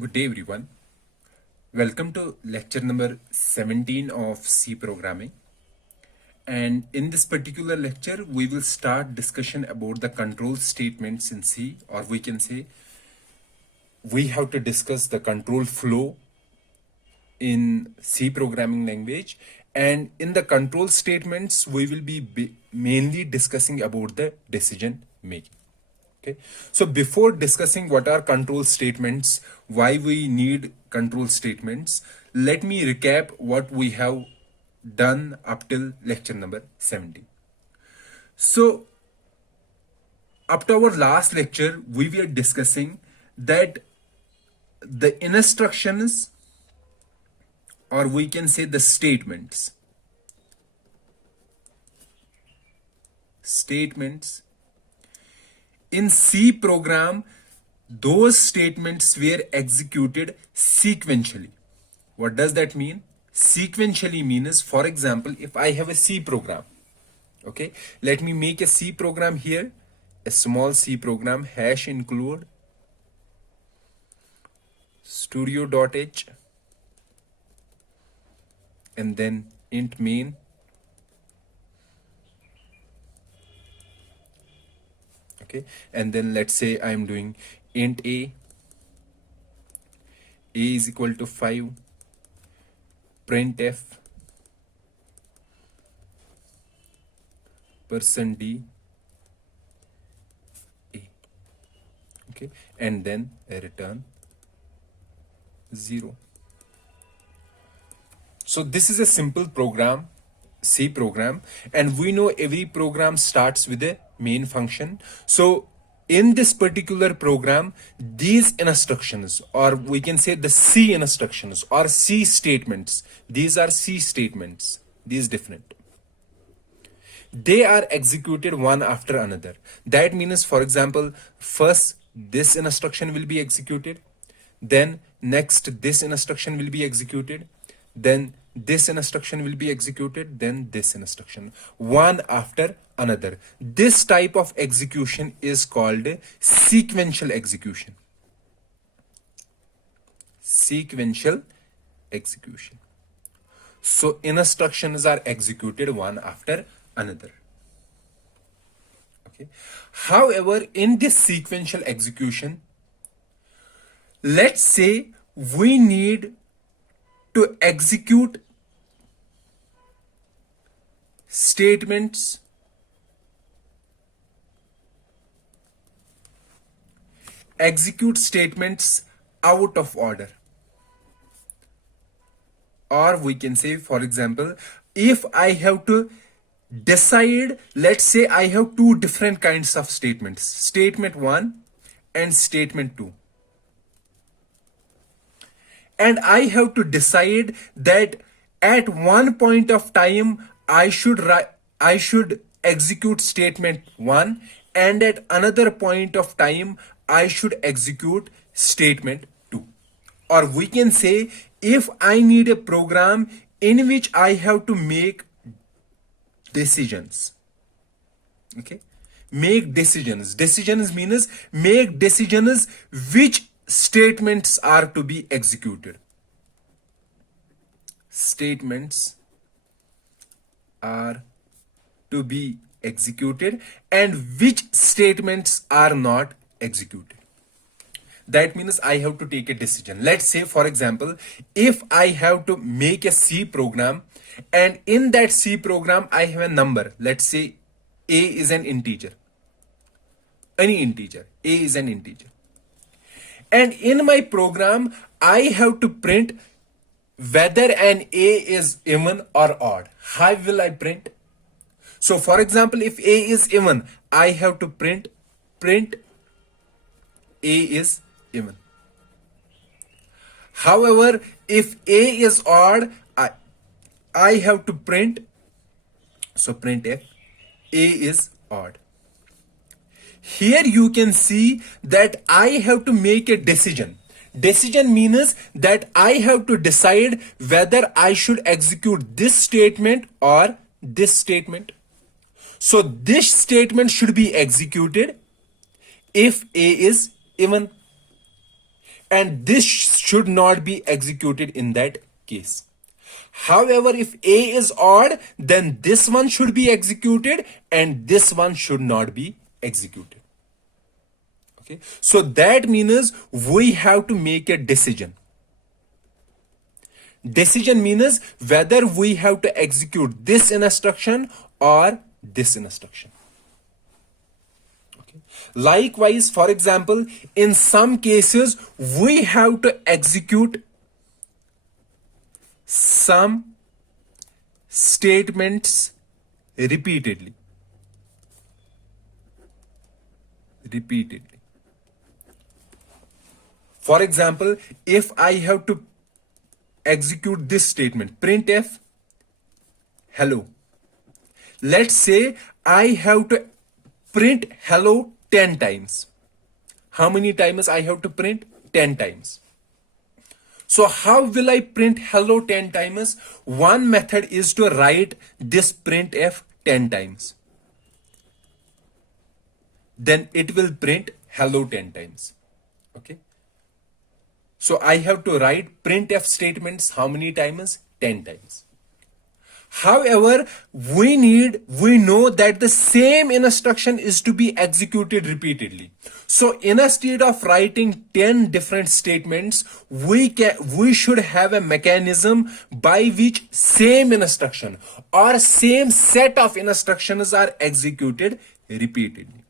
Good day, everyone. Welcome to lecture number 17 of C programming. And in this particular lecture, we will start discussion about the control statements in C, or we can say we have to discuss the control flow in C programming language. And in the control statements, we will be mainly discussing about the decision making. Okay, so before discussing what are control statements, why we need control statements, let me recap what we have done up till lecture number 17. So up to our last lecture, we were discussing that the instructions, or we can say the statements in C program, those statements were executed sequentially. What does that mean? Sequentially means, for example, if I have a C program, okay, let me make a C program here, a small C program, hash include studio.h and then int main. Okay, and then let's say I'm doing int a is equal to 5, printf %d a, okay, and then a return 0. So this is a simple program, C program, and we know every program starts with a main function. So in this particular program, these instructions, or we can say the C instructions or C statements, these are C statements, these different. They are executed one after another. That means, for example, first this instruction will be executed, then next this instruction will be executed, then this instruction will be executed, then this instruction, one after another. This type of execution is called sequential execution. Sequential execution. So instructions are executed one after another. Okay. However, in this sequential execution, let's say we need to execute statements out of order, or we can say, for example, if I have to decide, let's say I have two different kinds of statements, statement 1 and statement 2, and I have to decide that at one point of time I should execute statement 1, and at another point of time I should execute statement 2. Or we can say, if I need a program in which I have to make decisions, okay, make decisions means make decisions which statements are to be executed. Statements are to be executed and which statements are not executed. That means I have to take a decision. Let's say, for example, if I have to make a C program, and in that C program I have a number, let's say a is an integer, any integer, a is an integer, and in my program I have to print whether an a is even or odd. How will I print? So for example, if a is even, I have to print a is even. However, if a is odd, I have to print, so printf a is odd. Here you can see that I have to make a decision. Decision means that I have to decide whether I should execute this statement or this statement. So this statement should be executed if a is even. and this should not be executed in that case. However, if A is odd, then this one should be executed and this one should not be executed. Okay, so that means we have to make a decision. Decision means whether we have to execute this instruction or this instruction. Okay. Likewise, for example, in some cases, we have to execute some statements repeatedly. For example, if I have to execute this statement, printf hello. Let's say I have to print hello 10 times. How many times I have to print? 10 times. So how will I print hello 10 times? One method is to write this printf 10 times. Then it will print hello 10 times. Okay. So I have to write printf statements how many times? 10 times. However, we know that the same instruction is to be executed repeatedly. So instead of writing 10 different statements, we should have a mechanism by which same instruction or same set of instructions are executed repeatedly.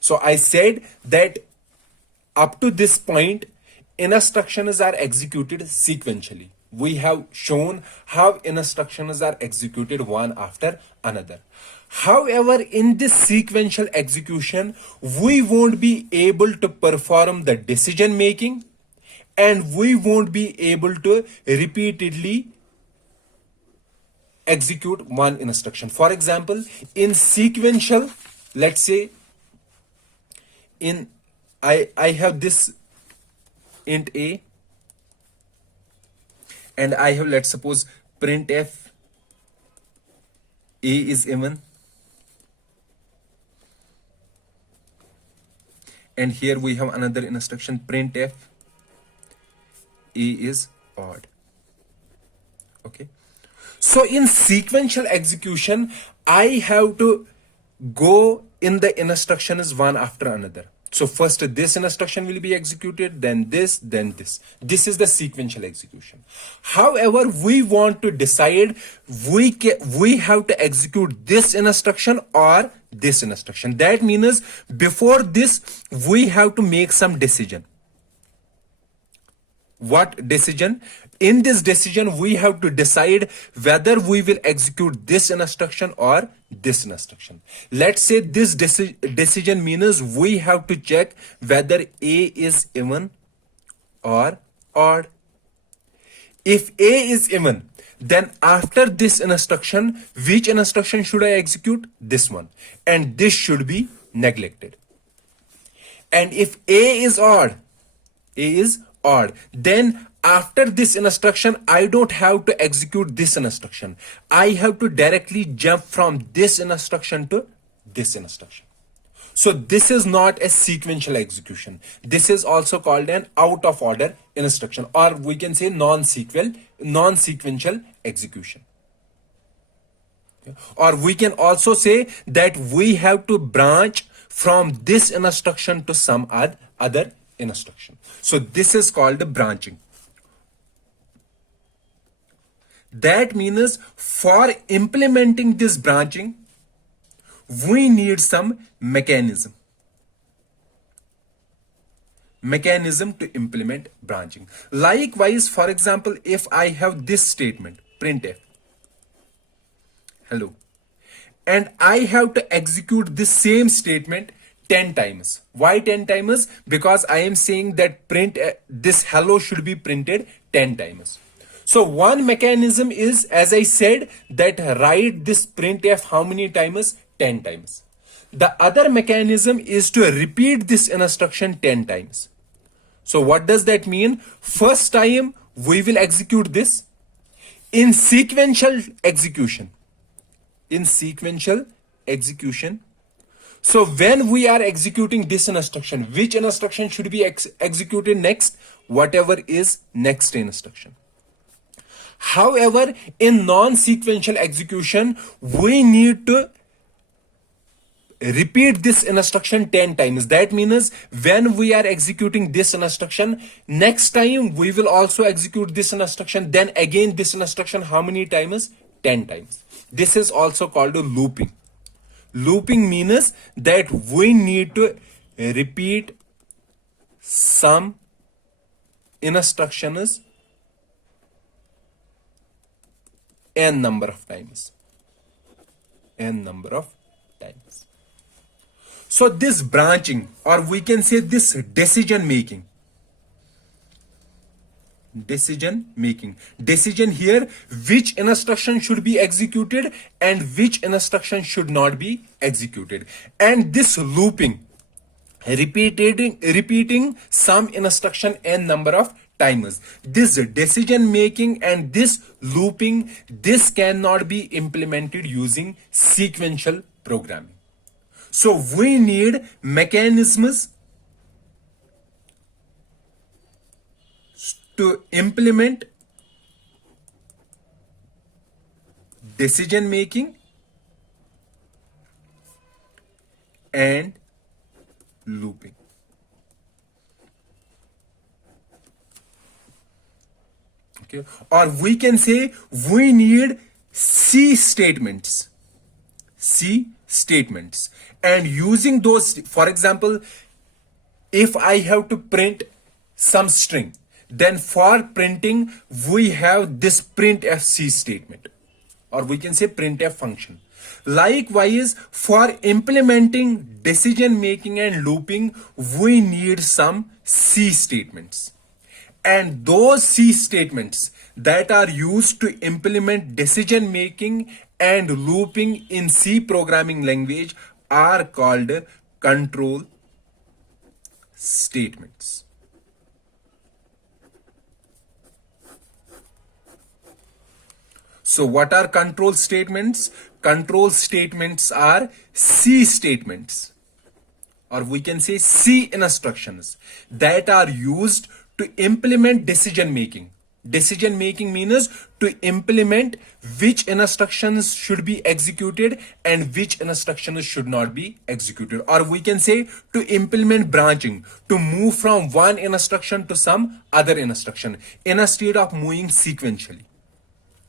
So I said that up to this point, instructions are executed sequentially. We have shown how instructions are executed one after another. However, in this sequential execution, we won't be able to perform the decision making and we won't be able to repeatedly execute one instruction. For example, in sequential, let's say I have this int a and I have, let's suppose, printf a is even and here we have another instruction printf a is odd. Okay, so in sequential execution I have to go in the instructions one after another. So first this instruction will be executed, then this, then this. This is the sequential execution. However, we want to decide we have to execute this instruction or this instruction. That means before this we have to make some decision. What decision? In this decision, we have to decide whether we will execute this instruction or this instruction. Let's say this decision means we have to check whether A is even or odd. If A is even, then after this instruction, which instruction should I execute? This one. And this should be neglected. And if A is odd, then after this instruction, I don't have to execute this instruction. I have to directly jump from this instruction to this instruction. So this is not a sequential execution. This is also called an out of order instruction, or we can say non-sequential execution. Or we can also say that we have to branch from this instruction to some other instruction. So this is called the branching. That means for implementing this branching, we need some mechanism to implement branching. Likewise, for example, if I have this statement, printf hello, and I have to execute this same statement 10 times. Why 10 times? Because I am saying that this hello should be printed 10 times. So one mechanism is, as I said, that write this printf how many times? 10 times. The other mechanism is to repeat this instruction 10 times. So what does that mean? First time we will execute this in sequential execution. So when we are executing this instruction, which instruction should be executed next? Whatever is next instruction. However, in non-sequential execution, we need to repeat this instruction 10 times. That means when we are executing this instruction, next time we will also execute this instruction, then again this instruction how many times? 10 times. This is also called a looping. Looping means that we need to repeat some instructions n number of times. N number of times. So this branching, or we can say this decision making decision here, which instruction should be executed and which instruction should not be executed, and this looping, repeating some instruction n number of times. This decision making and this looping, this cannot be implemented using sequential programming. So we need mechanisms to implement decision making and looping. Okay, or we can say we need C statements. And using those, for example, if I have to print some string, then for printing we have this printf C statement, or we can say printf function. Likewise, for implementing decision making and looping, we need some C statements. And those C statements that are used to implement decision making and looping in C programming language are called control statements. So what are control statements? Control statements are C statements, or we can say C instructions that are used to implement decision making. Decision making means to implement which instructions should be executed and which instructions should not be executed. Or we can say to implement branching, to move from one instruction to some other instruction instead of moving sequentially.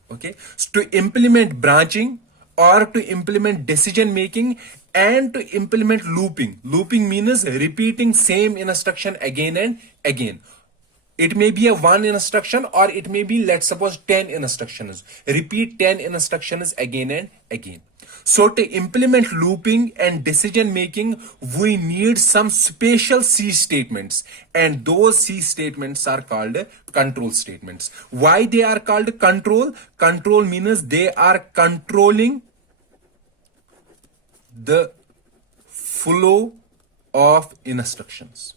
Okay, so to implement branching or to implement decision making and to implement looping. Looping means repeating same instruction again and again. It may be a one instruction, or it may be, let's suppose, 10 instructions. Repeat 10 instructions again and again. So to implement looping and decision making, we need some special C statements, and those C statements are called control statements. Why they are called control? Control means they are controlling the flow of instructions.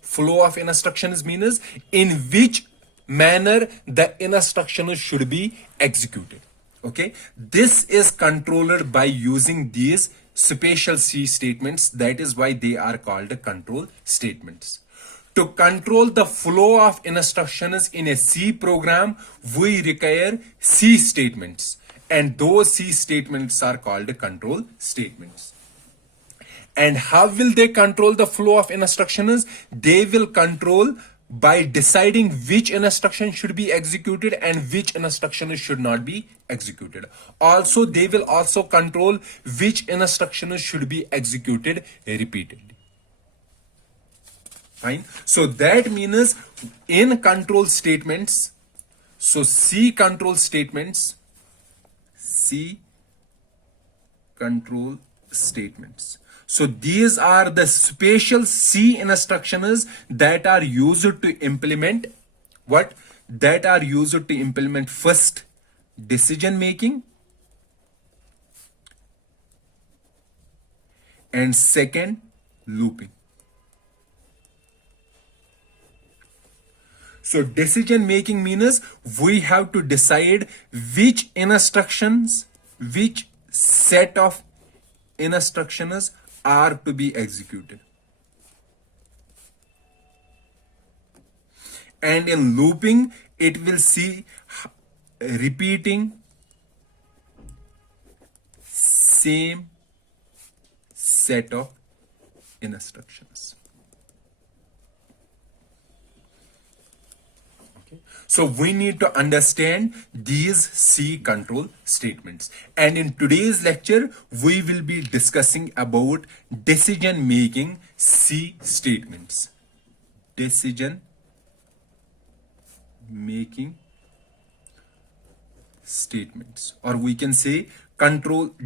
Flow of instructions means in which manner the instructions should be executed. Okay, this is controlled by using these special C statements. That is why they are called control statements. To control the flow of instructions in a C program, we require C statements, and those C statements are called control statements. And how will they control the flow of instructions? They will control by deciding which instruction should be executed and which instruction should not be executed. Also, they will also control which instructions should be executed repeatedly. Fine. So that means in control statements, so C control statements, so these are the special C instructions that are used to implement what? That are used to implement first decision making and second looping. So decision making means we have to decide which instructions, which set of instructions are to be executed. And in looping, it will see repeating same set of instructions. Okay. So we need to understand these C control statements. And in today's lecture, we will be discussing about decision making C statements. Decision making statements, or we can say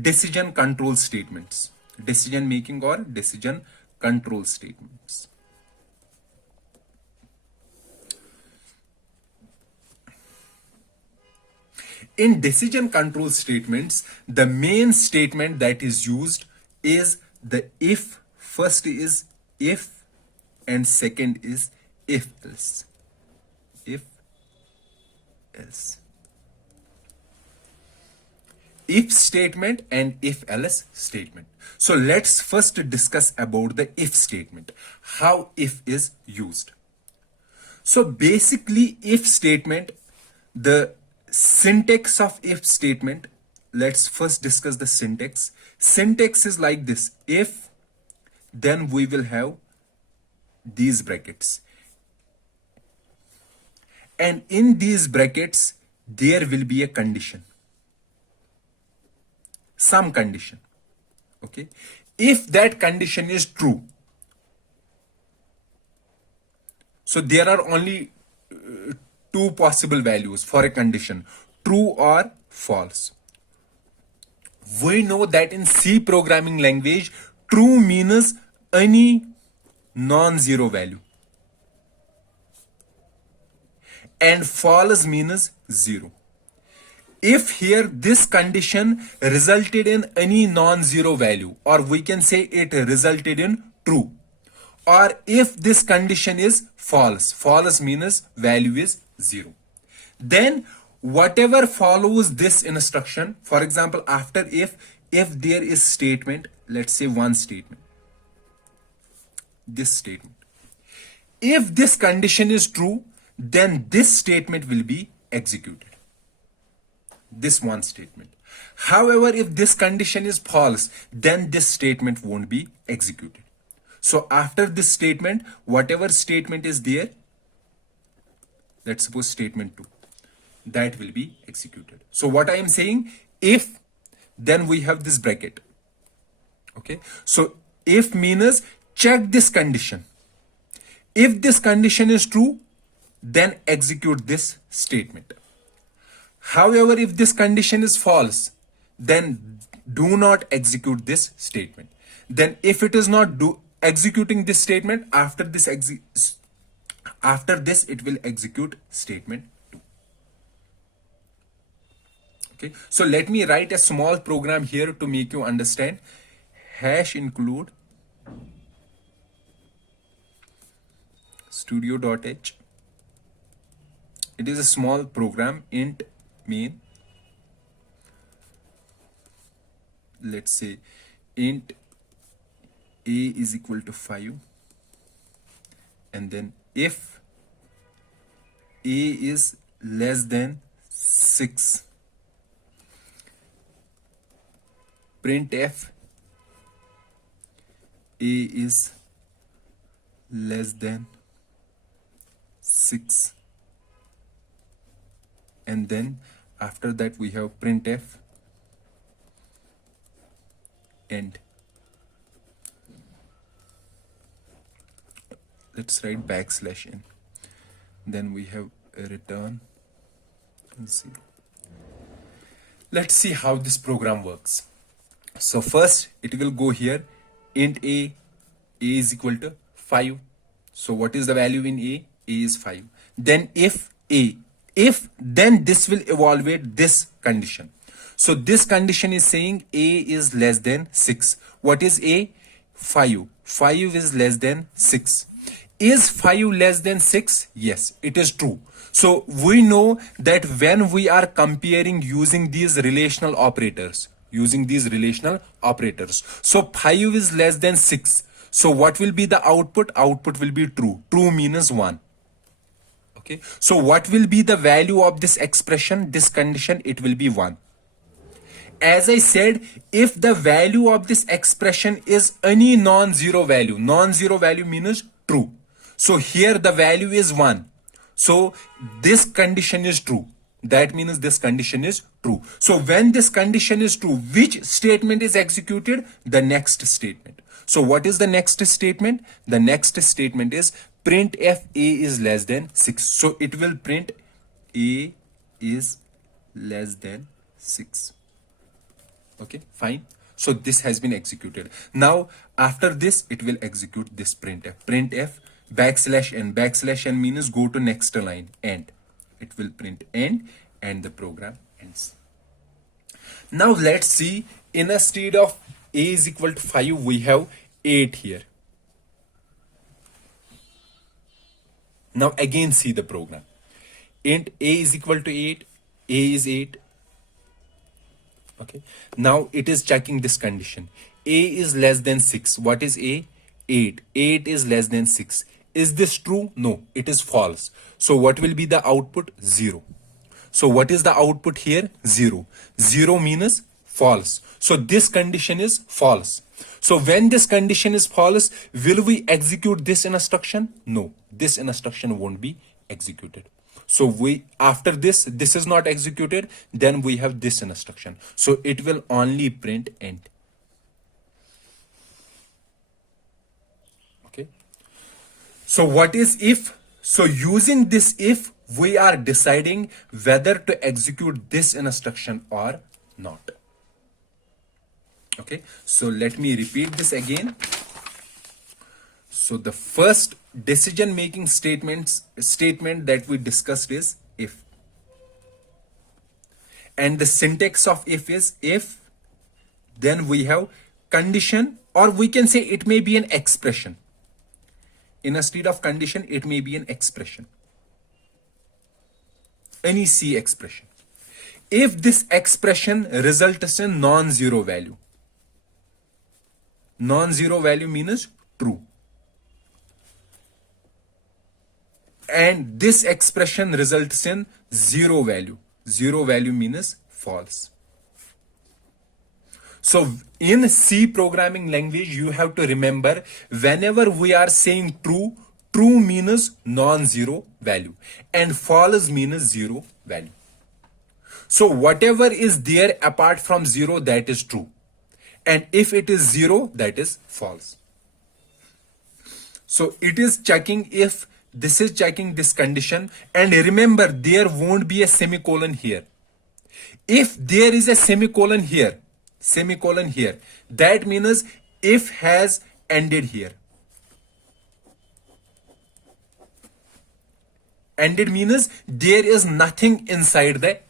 decision control statements. Decision making or decision control statements. In decision control statements, the main statement that is used is the if. First is if and second is if else. If else. If statement and if else statement. So let's first discuss about the if statement, how if is used. So basically, if statement, the syntax of if statement, let's first discuss the syntax. Syntax is like this: if, then we will have these brackets, and in these brackets there will be a condition, some condition. Okay, if that condition is true, so there are only two possible values for a condition, true or false. We know that in C programming language, true means any non-zero value and false means zero. If here this condition resulted in any non-zero value, or we can say it resulted in true, or if this condition is false, false means value is zero, then whatever follows this instruction, for example, after if there is statement, let's say one statement, this statement, if this condition is true, then this statement will be executed, this one statement. However, if this condition is false, then this statement won't be executed. So after this statement, whatever statement is there, let's suppose statement 2, that will be executed. So what I am saying, if, then we have this bracket. Okay, so if means check this condition. If this condition is true, then execute this statement. However, if this condition is false, then do not execute this statement. Then if it is not executing this statement, after this it will execute statement 2. Okay, so let me write a small program here to make you understand. Hash include studio.h. It is a small program, int main, let's say int a is equal to 5, and then if a is less than 6, printf a is less than 6, and then after that we have printf end. Let's write \n. Then we have a return 0. Let's see how this program works. So first it will go here, int a is equal to 5. So what is the value in a? A is 5. Then if a, then this will evaluate this condition. So this condition is saying a is less than 6. What is a? 5. 5 is less than 6. Is 5 less than 6? Yes, it is true. So we know that when we are comparing using these relational operators, using these relational operators. So 5 is less than 6. So what will be the output? Output will be true. True means 1. Okay. So what will be the value of this expression, this condition? It will be 1. As I said, if the value of this expression is any non-zero value means true. So here the value is 1. So this condition is true. That means this condition is true. So when this condition is true, which statement is executed? The next statement. So what is the next statement? The next statement is print f a is less than 6. So it will print a is less than 6. Okay, fine. So this has been executed. Now after this, it will execute this printf. Printf \n means go to next line, end. It will print end and the program ends. Now let's see, instead of a is equal to 5, we have 8 here. Now again see the program. Int a is equal to 8, a is 8. Okay. Now it is checking this condition. A is less than 6. What is A? 8. 8 is less than 6. Is this true? No, it is false. So what will be the output? 0. So what is the output here? 0. 0 means false. So this condition is false. So when this condition is false, will we execute this instruction? No, this instruction won't be executed. So we, after this is not executed, then we have this instruction. So it will only print end. Okay. So what is if? So using this if, we are deciding whether to execute this instruction or not. Okay. So let me repeat this again. So the first decision making statement that we discussed is if. And the syntax of if is if, then we have condition, or we can say it may be an expression. Instead of condition, it may be an expression. Any C expression. If this expression results in non-zero value. Non-zero value means true. And this expression results in zero value. Zero value means false. So in C programming language, you have to remember, whenever we are saying true, true means non-zero value and false means zero value. So whatever is there apart from 0, that is true. And if it is 0, that is false. So it is checking if this is checking this condition. And remember, there won't be a semicolon here. If there is a semicolon here, that means if has ended here. Ended means there is nothing inside the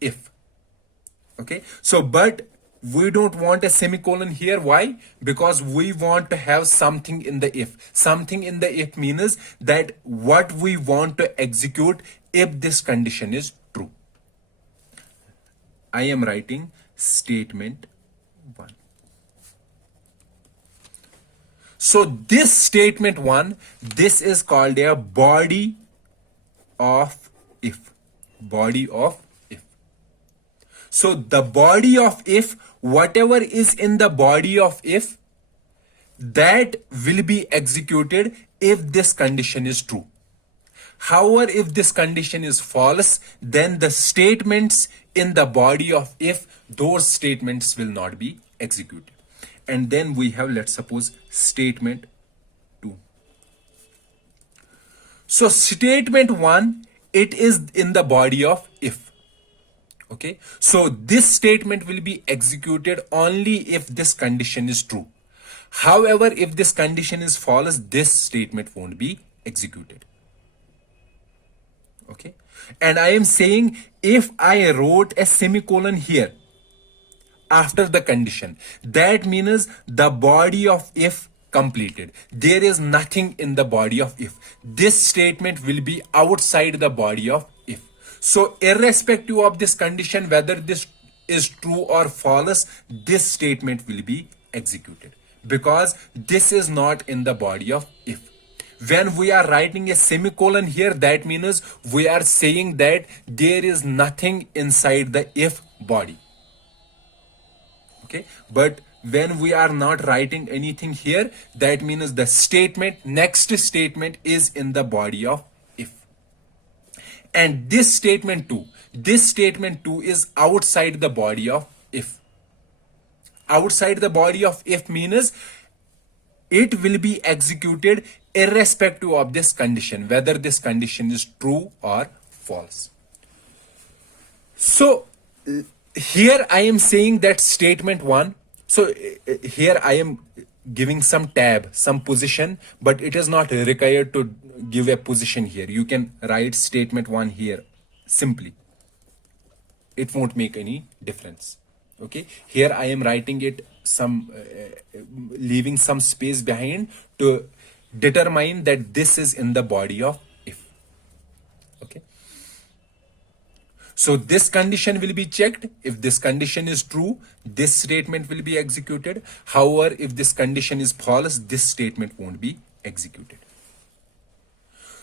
if. Okay. So, but we don't want a semicolon here. Why? Because we want to have something in the if. Something in the if means that what we want to execute if this condition is true. I am writing statement 1. So this statement 1, this is called a body of if. Body of if. So the body of if, whatever is in the body of if, that will be executed if this condition is true. However, if this condition is false, then the statements in the body of if, those statements will not be executed. And then we have, let's suppose, statement 2. So statement 1, it is in the body of if. Okay. So this statement will be executed only if this condition is true. However, if this condition is false, this statement won't be executed. Okay. And I am saying, if I wrote a semicolon here after the condition, that means the body of if completed. There is nothing in the body of if. This statement will be outside the body of if. So irrespective of this condition, whether this is true or false, this statement will be executed, because this is not in the body of if. When we are writing a semicolon here, that means we are saying that there is nothing inside the if body. Okay, but when we are not writing anything here, that means the statement, next statement, is in the body of if. And this statement 2 is outside the body of if. Outside the body of if means it will be executed irrespective of this condition, whether this condition is true or false. So here I am saying that statement 1. So here I am giving some tab, some position, but it is not required to give a position here. You can write statement 1 here simply. It won't make any difference. Okay, here I am writing it some leaving some space behind to determine that this is in the body of if. Okay, so this condition will be checked. If this condition is true, this statement will be executed. However, if this condition is false, this statement won't be executed.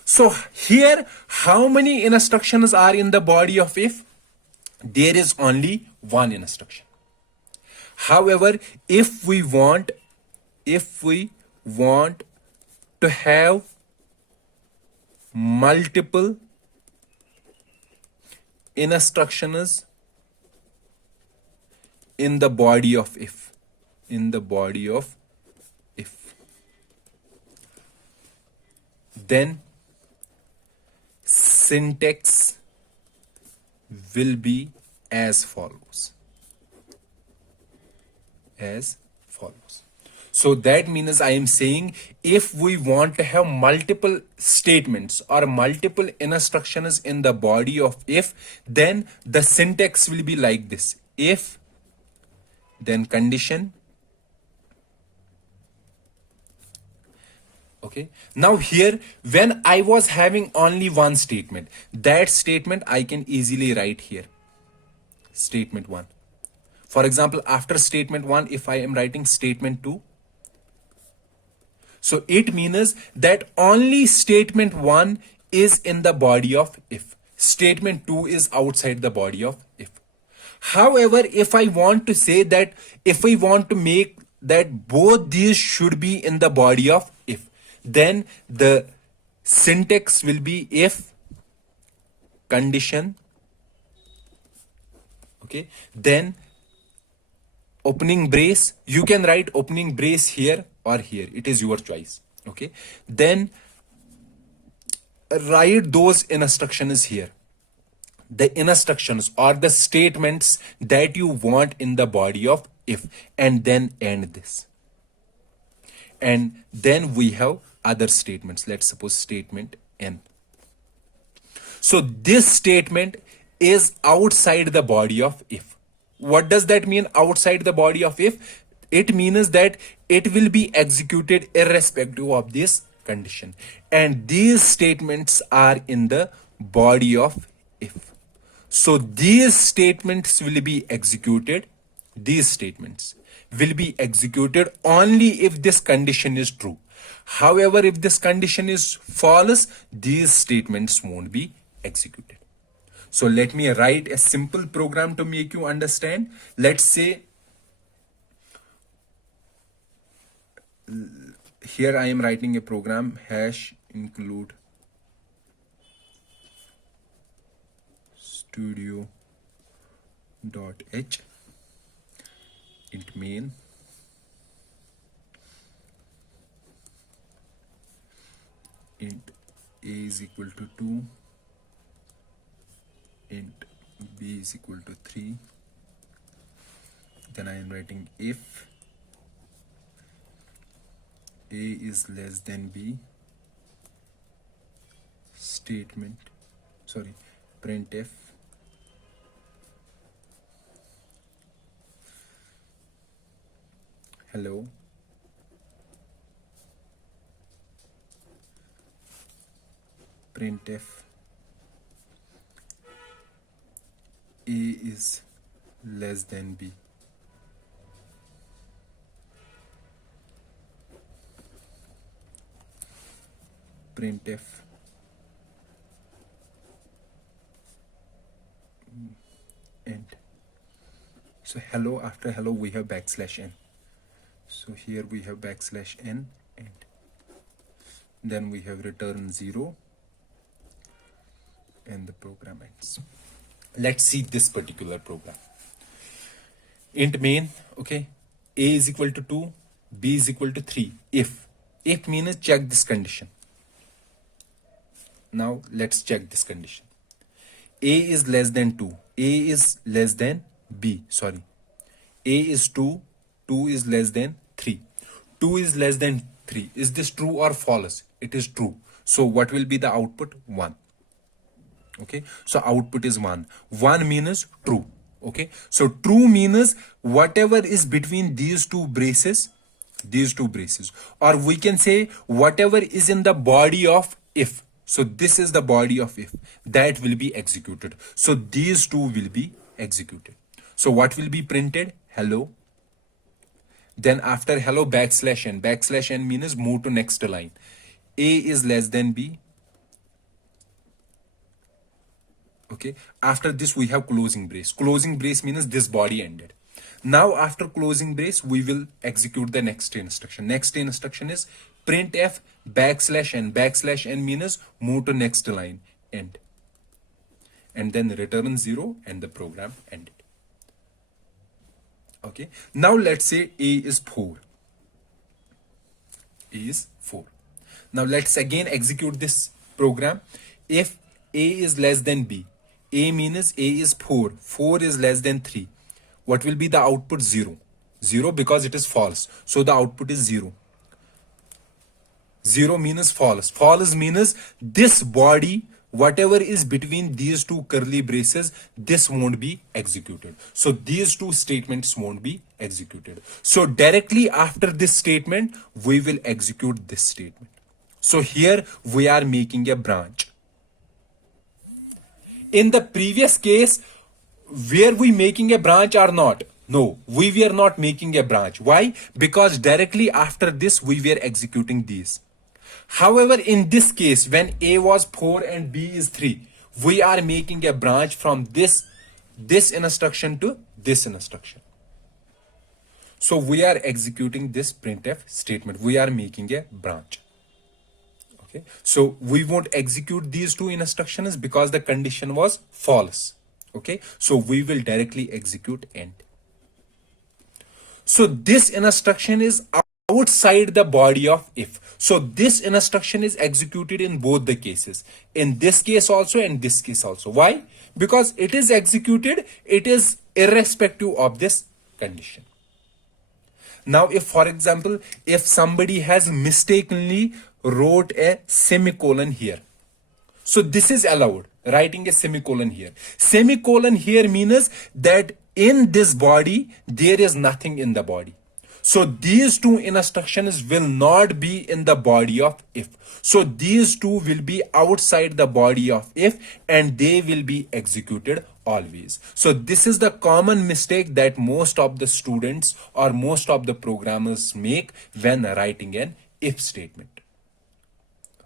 So here, how many instructions are in the body of if? There is only one instruction. However, if we want to have multiple instructions in the body of if, then syntax will be as follows. So that means I am saying if we want to have multiple statements or multiple instructions in the body of if, then the syntax will be like this: if, then condition. Okay, now here when I was having only one statement, that statement I can easily write here, statement 1. For example, after statement 1, if I am writing statement 2, so it means that only statement 1 is in the body of if. Statement 2 is outside the body of if. However, if I want to say that, if I want to make that both these should be in the body of if, then the syntax will be if, condition, okay, then opening brace. You can write opening brace here or here, it is your choice. Okay, then write those instructions here, the instructions or the statements that you want in the body of if, and then end this. And then we have other statements. Let's suppose statement n. So this statement is outside the body of if. What does that mean, outside the body of if? It means that it will be executed irrespective of this condition. And these statements are in the body of if. So these statements will be executed. These statements will be executed only if this condition is true. However, if this condition is false, these statements won't be executed. So let me write a simple program to make you understand. Let's say here I am writing a program, hash include studio.h int main int a is equal to 2, int b is equal to 3. Then I am writing if a is less than b, printf hello printf a is less than b. Printf end. So hello, after hello we have backslash n. So here we have backslash n and then we have return 0 and the program ends. Let's see this particular program. Int main, okay, a is equal to 2, b is equal to 3. If means check this condition. Now let's check this condition. A is less than 2, a is less than b, sorry. A is 2, 2 is less than 3. 2 is less than 3. Is this true or false? It is true. So what will be the output? 1. Okay, so output is 1. 1 means true. Okay, so true means whatever is between these two braces, or we can say whatever is in the body of if. So this is the body of if, that will be executed. So these two will be executed. So what will be printed? Hello. Then after hello, backslash n. Backslash n means move to next line. A is less than b. Okay, after this we have closing brace. Closing brace means this body ended. Now after closing brace we will execute the next instruction. Next instruction is printf backslash n. Backslash n means move to next line, end, and then return 0 and the program ended. Okay, now let's say a is 4. A is 4. Now let's again execute this program. If a is less than b, a means a is 4, 4 is less than 3. What will be the output? 0. 0 because it is false. So the output is 0. 0 means false. False means this body, whatever is between these two curly braces, this won't be executed. So these two statements won't be executed. So directly after this statement, we will execute this statement. So here we are making a branch. In the previous case, were we making a branch or not? No, we were not making a branch. Why? Because directly after this, we were executing these. However, in this case, when A was 4 and B is 3, we are making a branch from this instruction to this instruction. So we are executing this printf statement. We are making a branch. Okay, so we won't execute these two instructions because the condition was false. Okay, so we will directly execute end. So this instruction is outside the body of if. So this instruction is executed in both the cases. In this case also and this case also. Why? Because it is executed, it is irrespective of this condition. Now if, for example, if somebody has mistakenly wrote a semicolon here, so this is allowed, writing a semicolon here. Semicolon here means that in this body there is nothing in the body. So these two instructions will not be in the body of if. So these two will be outside the body of if and they will be executed always. So this is the common mistake that most of the students or most of the programmers make when writing an if statement.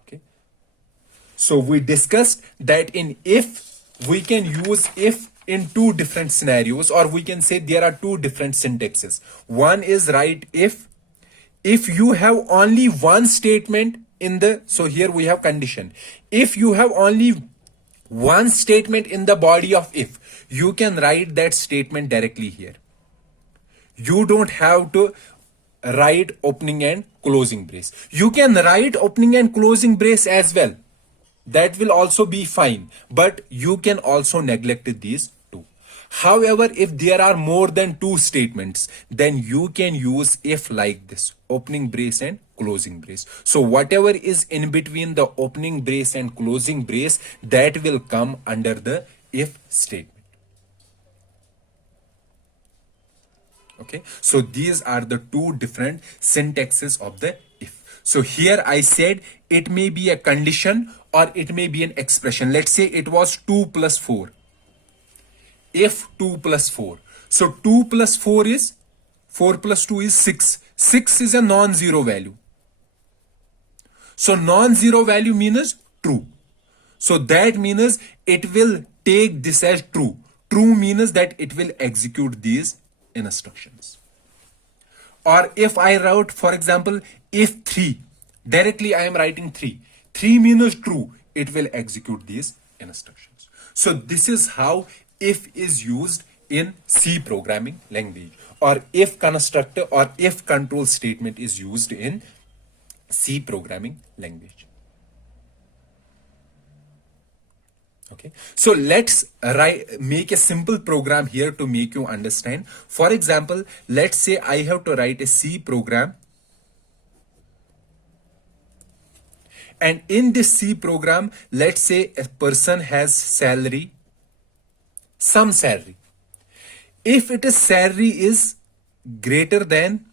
Okay. So we discussed that in if we can use if in two different scenarios, or we can say there are two different syntaxes. One is write if you have only one statement in the, so here we have condition. If you have only one statement in the body of if, you can write that statement directly here. You don't have to write opening and closing brace. You can write opening and closing brace as well. That will also be fine, but you can also neglect these two. However, if there are more than two statements, then you can use if like this, opening brace and closing brace. So whatever is in between the opening brace and closing brace, that will come under the if statement. Okay, so these are the two different syntaxes of the if. So here I said it may be a condition or it may be an expression. Let's say it was 2 plus 4. If 2 plus 4. So 2 plus 4 is 4 plus 2 is 6. 6 is a non-zero value. So non-zero value means true. So that means it will take this as true. True means that it will execute these instructions. Or if I wrote, for example, if 3, directly I am writing 3. 3 means true. It will execute these instructions. So this is how if is used in C programming language, or if constructor or if control statement is used in C programming language. Okay, so let's make a simple program here to make you understand. For example, let's say I have to write a C program, and in this C program, let's say a person has salary, some salary. If it is salary is greater than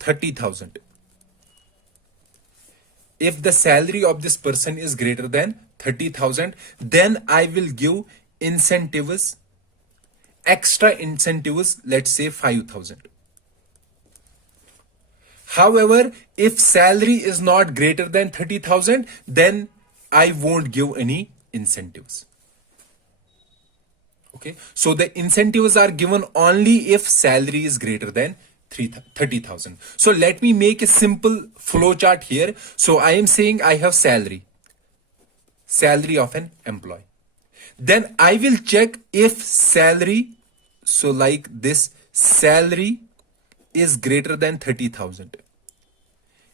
30,000, if the salary of this person is greater than 30,000, then I will give incentives, extra incentives, let's say 5,000. However, if salary is not greater than 30,000, then I won't give any incentives. Okay, so the incentives are given only if salary is greater than 30,000. So let me make a simple flowchart here. So I am saying I have salary of an employee. Then I will check if salary, so like this, salary is greater than 30,000.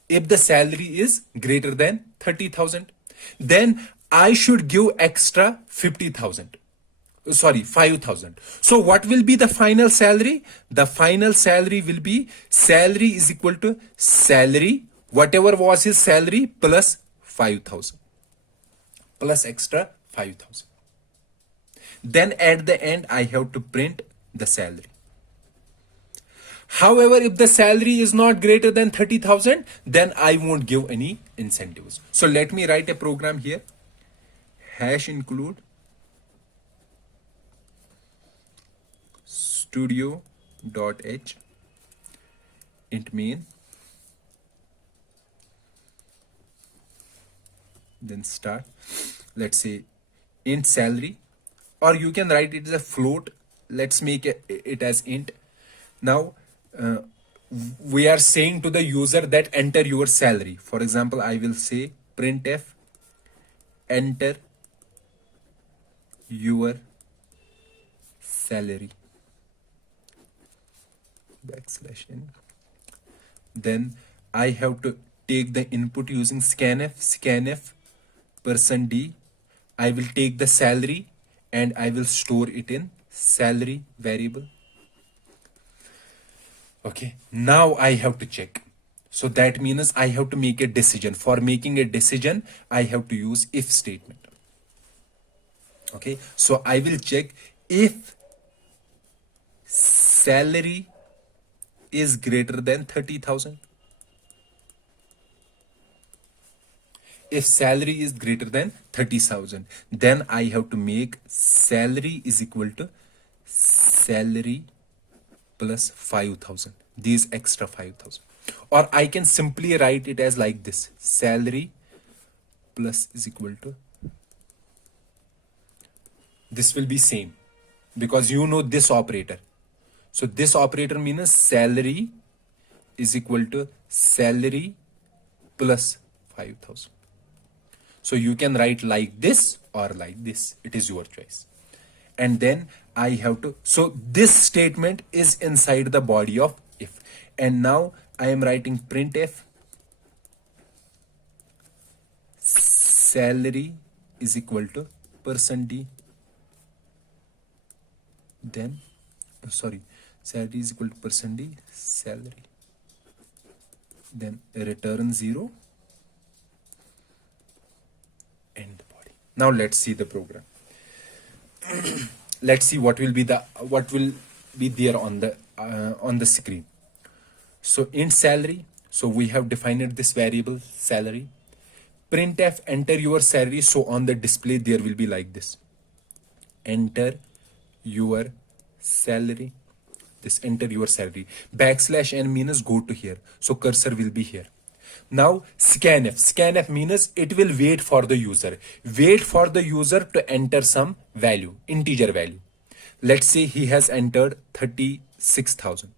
If the salary is greater than 30,000, then I should give extra 50,000. Sorry, 5,000. So what will be the final salary? The final salary will be salary is equal to salary, whatever was his salary, plus 5,000, plus extra 5,000. Then at the end, I have to print the salary. However, if the salary is not greater than 30,000, then I won't give any incentives. So let me write a program here. Hash include studio.h int main, then start, let's say int salary, or you can write it as a float. Let's make it as int. Now we are saying to the user that enter your salary. For example, I will say printf enter your salary \n. Then I have to take the input using scanf %d. I will take the salary and I will store it in salary variable. Okay, now I have to check. So that means I have to make a decision. For making a decision, I have to use if statement. Okay, so I will check if salary is greater than 30,000. If salary is greater than 30,000, then I have to make salary is equal to salary plus 5,000, these extra 5,000. Or I can simply write it as like this, salary plus is equal to, this will be same because you know this operator. So this operator means salary is equal to salary plus 5,000. So you can write like this or like this. It is your choice. And then I have to, so this statement is inside the body of if. And now I am writing printf salary is equal to %d. Then, salary is equal to %d salary. Then return 0 and the body. Now let's see the program. Let's see what will be there on the screen. So int salary. So we have defined this variable salary. Printf enter your salary. So on the display there will be like this. Enter your salary. This enter your salary. Backslash n means go to here. So cursor will be here. Now scanf. Scanf means it will wait for the user. Wait for the user to enter some value, integer value. Let's say he has entered 36,000.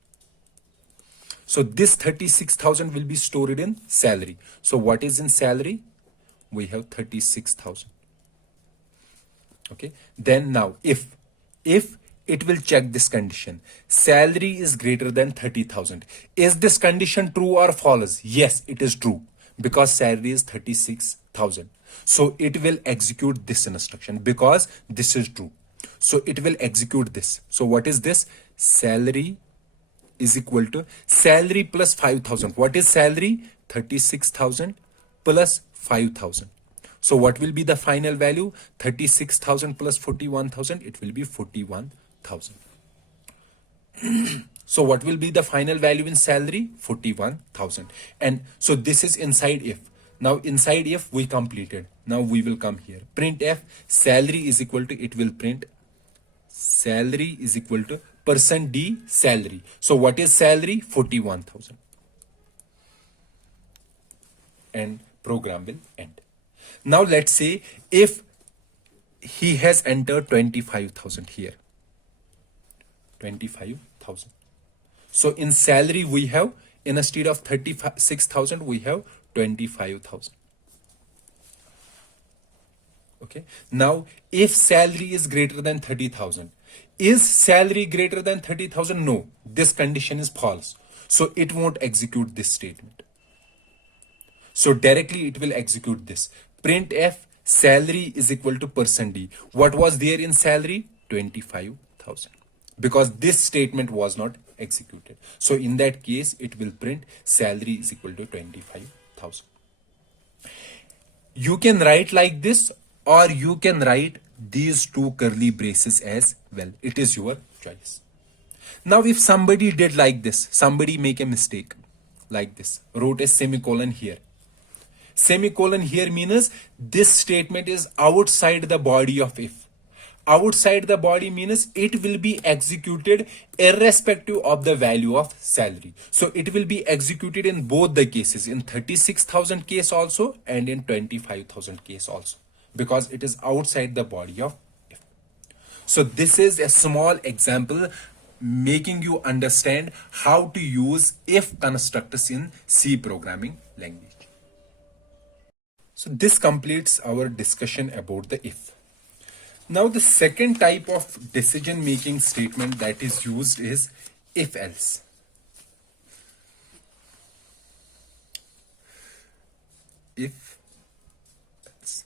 So this 36,000 will be stored in salary. So what is in salary? We have 36,000. Okay. Then now if it will check this condition, salary is greater than 30,000. Is this condition true or false? Yes, it is true because salary is 36,000. So it will execute this instruction because this is true. So it will execute this. So what is this? Salary is equal to salary plus 5,000. What is salary? 36,000 plus 5,000. So what will be the final value? 36,000 plus 41,000. It will be 41,000. So what will be the final value in salary? 41,000. And so this is inside if. Now inside if we completed. Now we will come here. Print f salary is equal to, it will print salary is equal to %d salary. So what is salary? 41,000. And program will end. Now let's say if he has entered 25,000 here. 25,000. So in salary we have, instead of 36,000 we have 25,000. Okay. Now if salary is greater than 30,000, is salary greater than 30,000? No, this condition is false. So it won't execute this statement. So directly it will execute this. Print f salary is equal to %d. What was there in salary? 25,000. Because this statement was not executed. So in that case, it will print salary is equal to 25,000. You can write like this, or you can write these two curly braces as well. It is your choice. Now if somebody did like this, somebody make a mistake like this, wrote a semicolon here. Semicolon here means this statement is outside the body of if. Outside the body means it will be executed irrespective of the value of salary. So it will be executed in both the cases, in 36,000 case also and in 25,000 case also, because it is outside the body of if. So this is a small example making you understand how to use if constructors in C programming language. So this completes our discussion about the if. Now the second type of decision making statement that is used is if else. If else.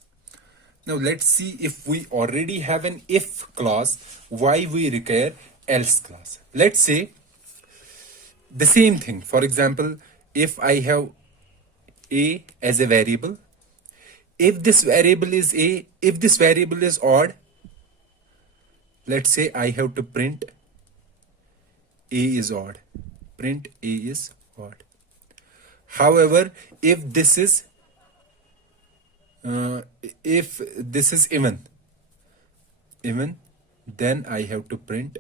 Now let's see, if we already have an if clause, why we require else clause. Let's say the same thing. For example, if I have a as a variable, if this variable is a, if this variable is odd, let's say I have to print a is odd. Print a is odd. However, if this is even, then I have to print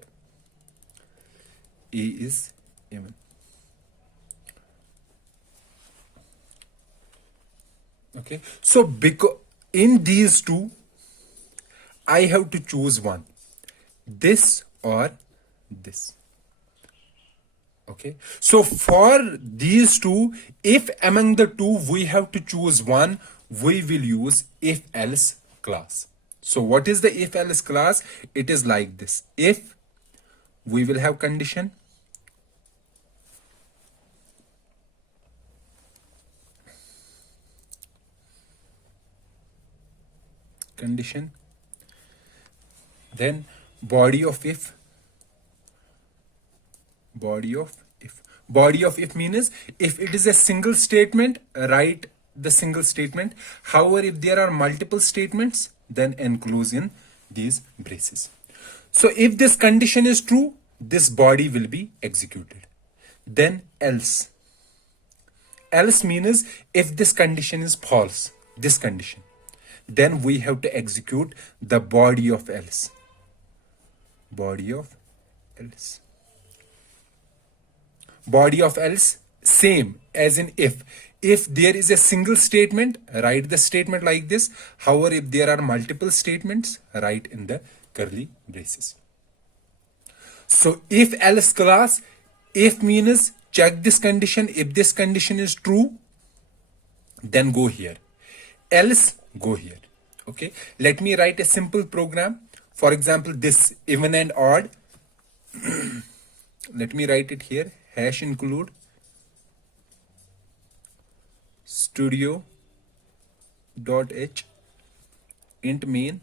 a is even. Okay, so because in these two, I have to choose one, this or this. Okay, so for these two, if among the two we have to choose one, we will use if else clause. So what is the if else clause? It is like this. If we will have condition, then body of if. Body of if means if it is a single statement, write the single statement. However, if there are multiple statements, then enclose in these braces. So if this condition is true, this body will be executed. Then else. Else means if this condition is false, this condition, then we have to execute the body of else. body of else. Body of else, same as in if. If there is a single statement, write the statement like this. However, if there are multiple statements, write in the curly braces. So if else class, if means check this condition. If this condition is true, then go here. Else, go here. Okay. Let me write a simple program. For example, this even and odd. Let me write it here. Hash include studio dot h int main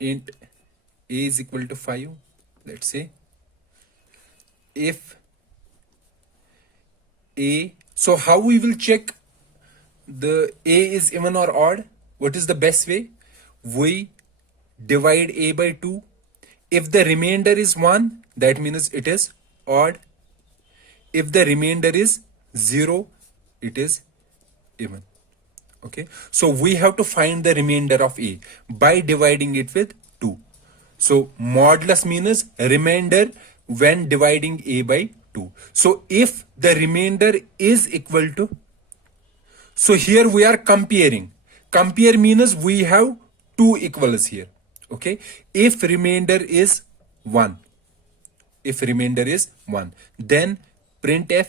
int a is equal to 5. Let's say if a, so how we will check the a is even or odd? What is the best way? We divide a by 2. If the remainder is 1, that means it is odd. If the remainder is 0, it is even. Okay, so we have to find the remainder of a by dividing it with 2. So modulus means remainder when dividing a by 2. So if the remainder is equal to, so here we are comparing. Compare means we have two equals here. Okay, if remainder is 1, if remainder is 1, then printf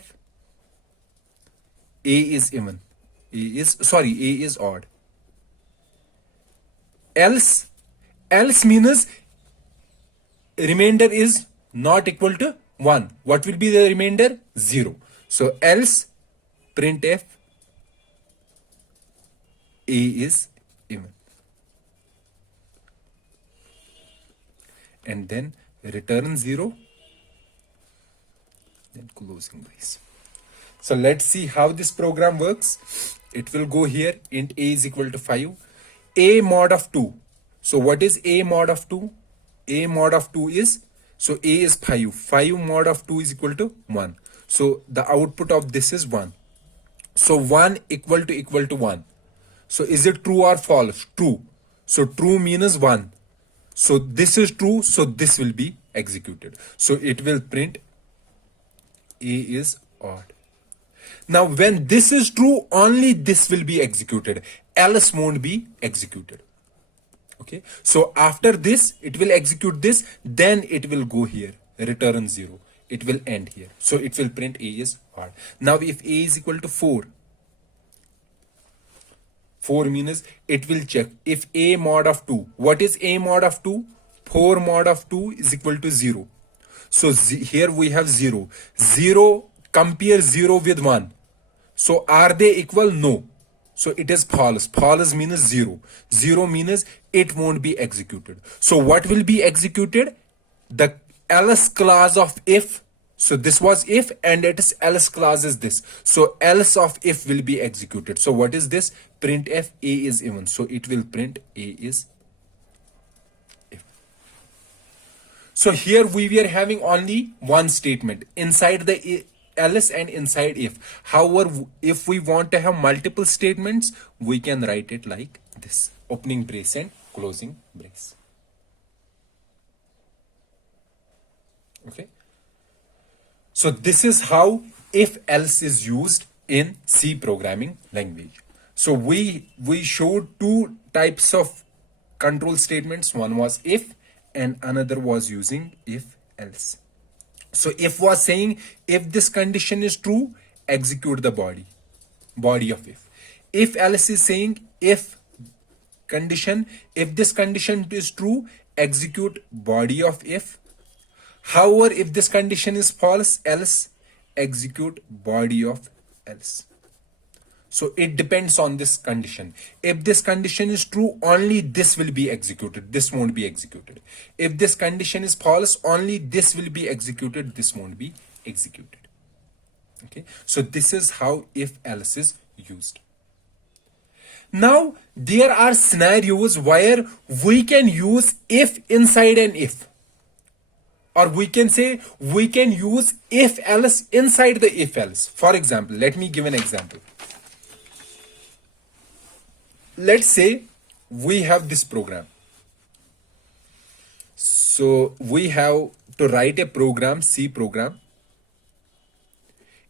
a is even, a is odd. Else means remainder is not equal to 1. What will be the remainder? 0. So else printf a is even, and then return 0, then closing brace. So let's see how this program works. It will go here, int a is equal to 5, a mod of 2. So what is a mod of 2? A mod of 2 is, so a is 5. 5 mod of 2 is equal to 1. So the output of this is 1. So 1 equal to 1. So is it true or false? True. So true means 1. So this is true, so this will be executed. So it will print a is odd. Now when this is true, only this will be executed, else won't be executed. Okay, so after this it will execute this, then it will go here, return 0, it will end here. So it will print a is odd. Now if a is equal to 4 means it will check if a mod of 2. What is a mod of 2? 4 mod of 2 is equal to 0. So here we have 0. 0, compare 0 with 1. So are they equal? No. So it is false. False means 0. 0 means it won't be executed. So what will be executed? The else clause of if. So this was if, and it is else clause is this. So else of if will be executed. So what is this? Printf a is even. So it will print a is if. So here we were having only one statement inside the else and inside if. However, if we want to have multiple statements, we can write it like this: opening brace and closing brace. Okay. So this is how if else is used in C programming language. So we showed two types of control statements. One was if and another was using if else. So if was saying if this condition is true, execute the body of if. If else is saying if this condition is true, execute body of if. However, if this condition is false, else, execute body of else. So it depends on this condition. If this condition is true, only this will be executed. This won't be executed. If this condition is false, only this will be executed. This won't be executed. Okay. So this is how if else is used. Now there are scenarios where we can use if inside an if. Or we can say we can use if else inside the if else. For example, let me give an example. Let's say we have this program. So we have to write a program, C program,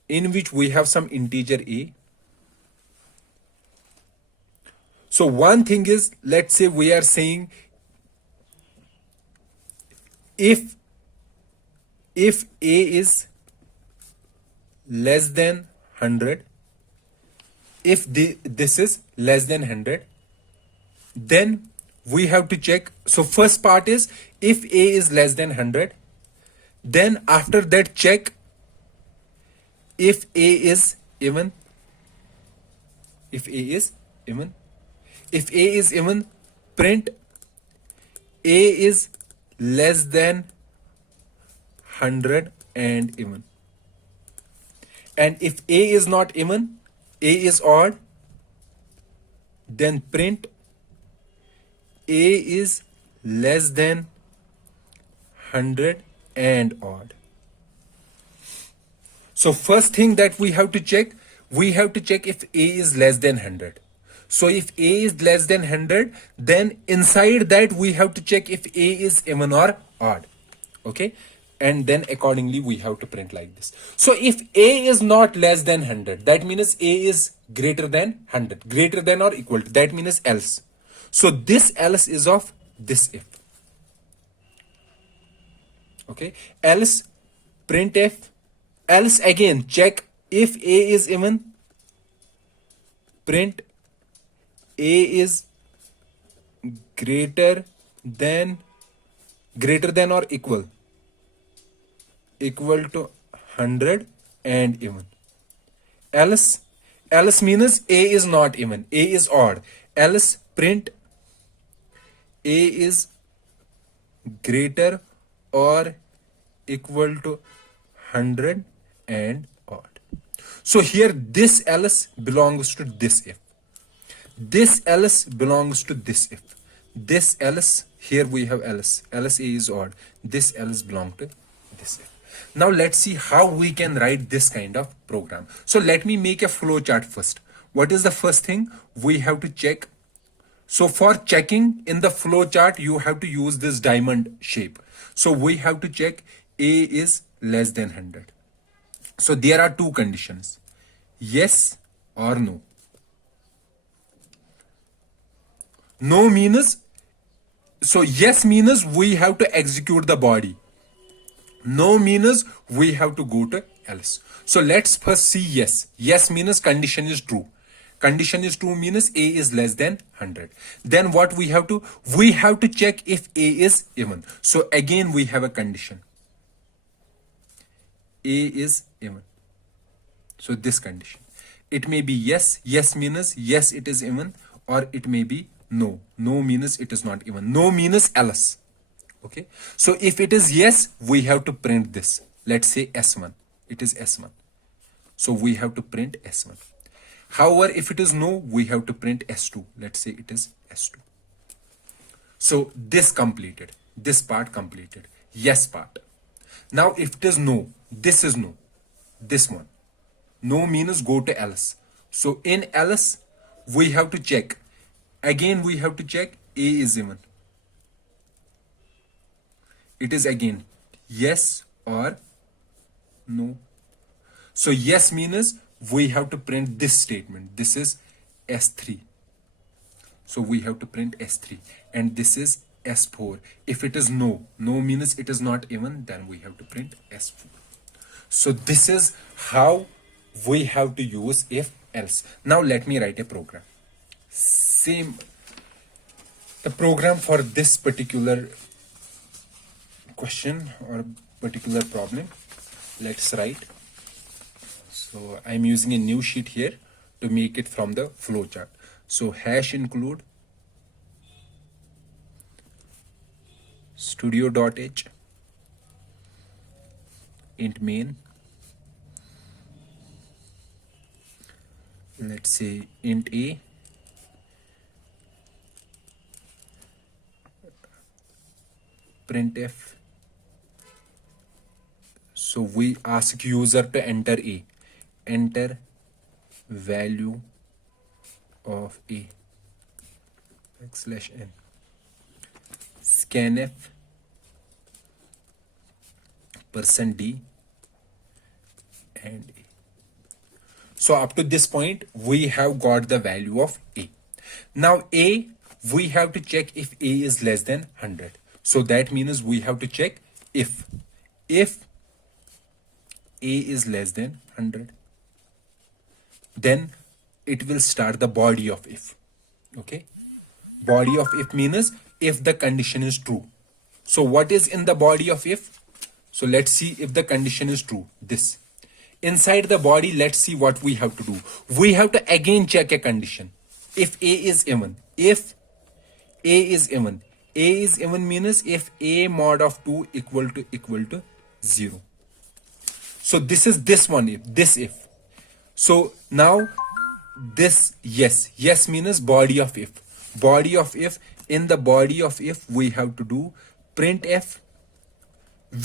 in which we have some integer a. So one thing is, let's say we are saying if a is less than 100, if this is less than 100, then we have to check. So first part is if a is less than 100, then after that check if a is even. If a is even, if a is even, print a is less than 100 and even. And if a is not even, a is odd, then print a is less than 100 and odd. So first thing that we have to check if a is less than 100. So if a is less than 100, then inside that we have to check if a is even or odd. Okay, and then accordingly we have to print like this. So if a is not less than 100, that means a is greater than 100, greater than or equal to, that means else. So this else is of this if. Okay, else printf, else again check if a is even, print a is greater than or equal to 100 and even. Else means a is not even, a is odd. Else print a is greater or equal to 100 and odd. So here this else belongs to this if. This else belongs to this if. This else, here we have else a is odd. This else belongs to this if. Now let's see how we can write this kind of program. So let me make a flow chart first. What is the first thing we have to check? So for checking in the flow chart, you have to use this diamond shape. So we have to check a is less than 100. So there are two conditions, yes or no. No means, so yes means we have to execute the body. No means we have to go to else. So let's first see yes. Yes means condition is true. Condition is true means a is less than 100. Then what we have to? We have to check if a is even. So again we have a condition. A is even. So this condition. It may be yes. Yes means yes it is even, or it may be no. No means it is not even. No means else. Okay. So if it is yes, we have to print this. Let's say S1. It is S1. So we have to print S1. However, if it is no, we have to print S2. Let's say it is S2. So this completed. This part completed. Yes part. Now if it is no, this is no. This one. No means go to else. So in else, we have to check. Again, we have to check A is even. It is again yes or no. So yes means we have to print this statement. This is S3. So we have to print S3. And this is S4. If it is no, no means it is not even, then we have to print S4. So this is how we have to use if else. Now let me write a program. Same. The program for this particular question or particular problem, let's write. So I'm using a new sheet here to make it from the flowchart. So hash include studio.h int main, let's say int a, printf. So we ask user to enter a, enter value of a, backslash n scanf %d and a. So up to this point, we have got the value of a. Now a, we have to check if a is less than 100. So that means we have to check if a is less than 100, then it will start the body of if. Okay, body of if means if the condition is true. So what is in the body of if? So let's see if the condition is true. This inside the body, let's see what we have to do. We have to again check a condition. If a is even, if a is even, a is even means if a mod of 2 equal to 0. So this is this one, if this if. So now this yes means body of if. Body of if, in the body of if we have to do printf.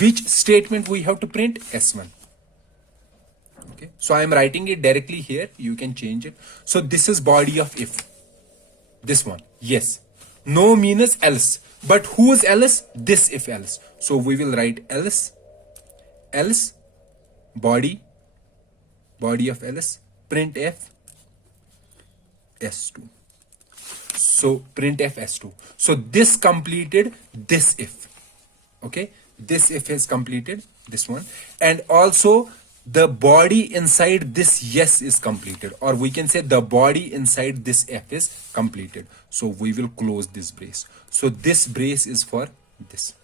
Which statement we have to print? S1. Okay, so I am writing it directly here, you can change it. So this is body of if, this one, yes. No means else, but whose else? This if else. So we will write else body of else, printf s2. So printf s2. So this completed this if. Okay, this if is completed, this one, and also the body inside this yes is completed, or we can say the body inside this f is completed. So we will close this brace. So this brace is for this.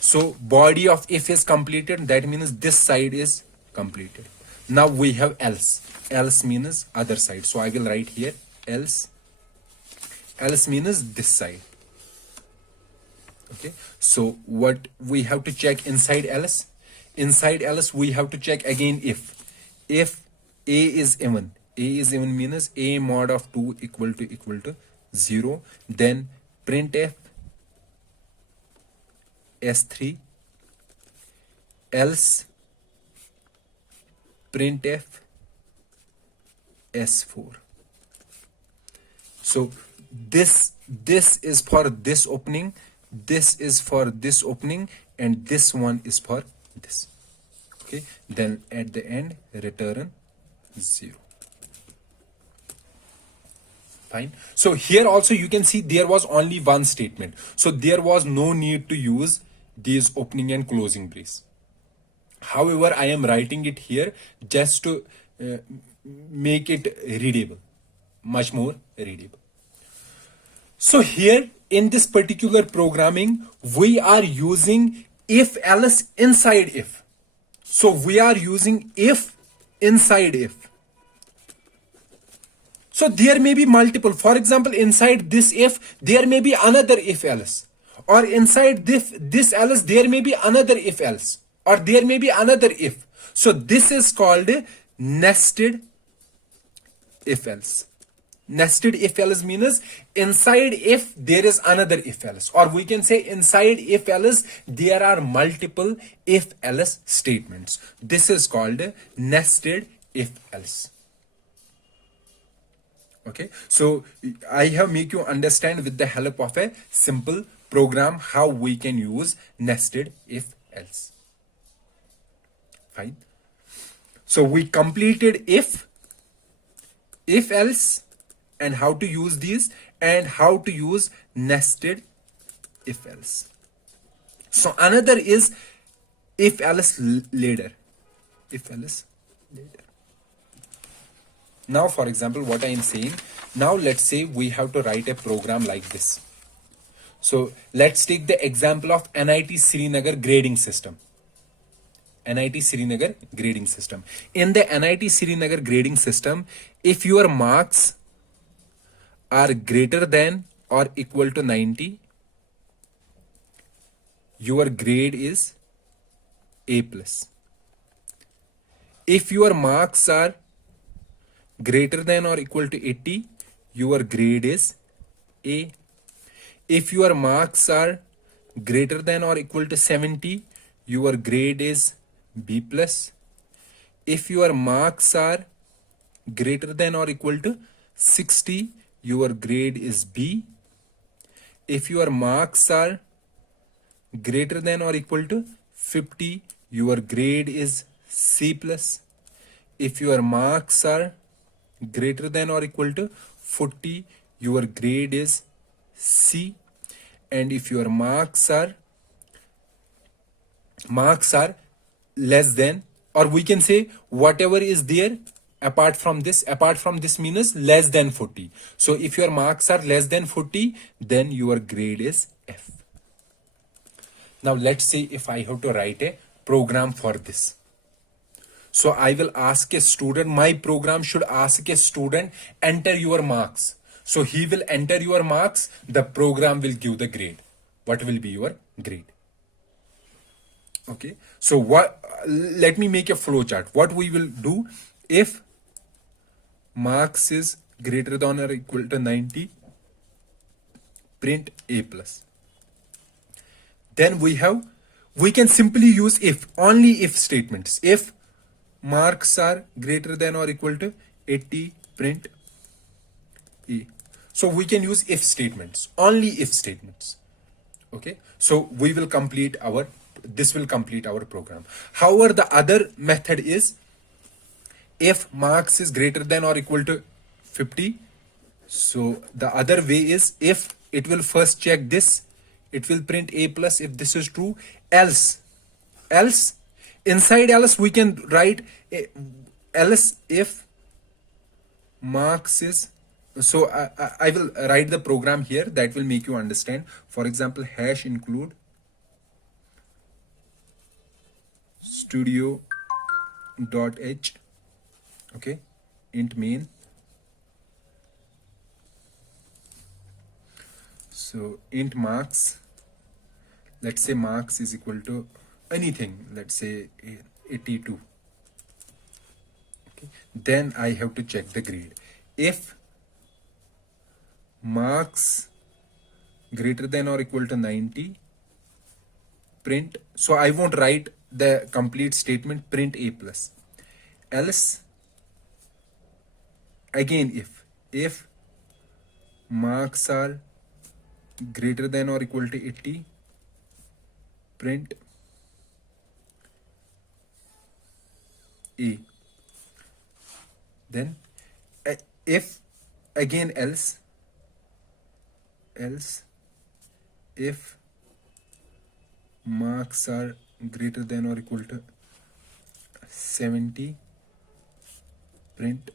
So body of if is completed, that means this side is completed. Now we have else means other side. So I will write here else means this side. Okay, so what we have to check inside else? Inside else we have to check again if a is even. A is even means a mod of 2 equal to 0. Then printf s3 else printf s4. So this is for this opening, this is for this opening, and this one is for this. Okay, then at the end return 0. Fine. So here also you can see there was only one statement, so there was no need to use these opening and closing brace. However, I am writing it here just to make it readable, much more readable. So here in this particular programming, we are using if else inside if. So we are using if inside if. So there may be multiple. For example, inside this if, there may be another if else. Or inside this else, there may be another if else. Or there may be another if. So this is called nested if else. Nested if else means inside if there is another if else, or we can say inside if else there are multiple if else statements. This is called nested if else. Okay, so I have make you understand with the help of a simple program how we can use nested if else. Fine. So we completed if else, and how to use these, and how to use nested if else. So another is if else later. If else later. Now for example, what I am saying, now let's say we have to write a program like this. So let's take the example of NIT Srinagar grading system. NIT Srinagar grading system. In the NIT Srinagar grading system, if your marks are greater than or equal to 90, your grade is A+. If your marks are greater than or equal to 80, your grade is A. If your marks are greater than or equal to 70, your grade is B+. If your marks are greater than or equal to 60, your grade is B. If your marks are greater than or equal to 50, your grade is C plus. If your marks are greater than or equal to 40, your grade is C. And if your marks are less than, or we can say whatever is there apart from this means less than 40. So if your marks are less than 40, then your grade is F. Now let's say if I have to write a program for this. So I will ask a student, my program should ask a student, enter your marks. So he will enter your marks, the program will give the grade. What will be your grade? Okay, so let me make a flow chart. What we will do, if marks is greater than or equal to 90, print A plus. Then we can simply use only if statements. If marks are greater than or equal to 80, print A. So we can use if statements, only if statements. Okay, so this will complete our program. However, the other method is, if marks is greater than or equal to 50, so the other way is, if it will first check this, it will print A plus if this is true. Else inside else we can write else if marks is, so I will write the program here that will make you understand. For example, hash include studio.h, okay, int main. So int marks, let's say marks is equal to anything, let's say 82. Okay, then I have to check the grade. If marks greater than or equal to 90, print, so I won't write the complete statement, print A plus. Else, again if marks are greater than or equal to 80, print A. Then if again else if marks are greater than or equal to 70, print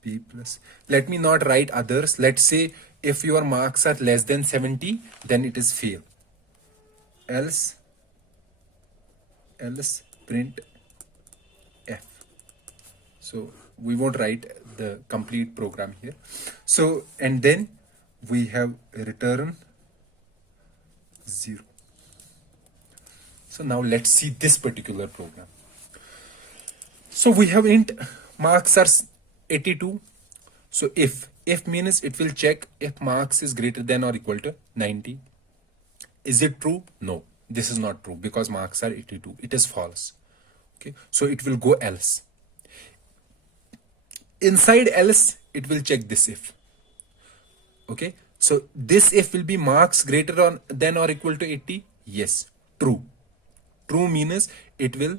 B plus. Let me not write others. Let's say if your marks are less than 70, then it is fail. Else print F. So we won't write the complete program here. So, and then we have return 0. So now let's see this particular program. So we have int marks are 82. So if means it will check if marks is greater than or equal to 90. Is it true? No, this is not true because marks are 82. It is false. Okay, so it will go else. Inside else, it will check this if. Okay, so this if will be marks greater than or equal to 80. Yes, true. True means it will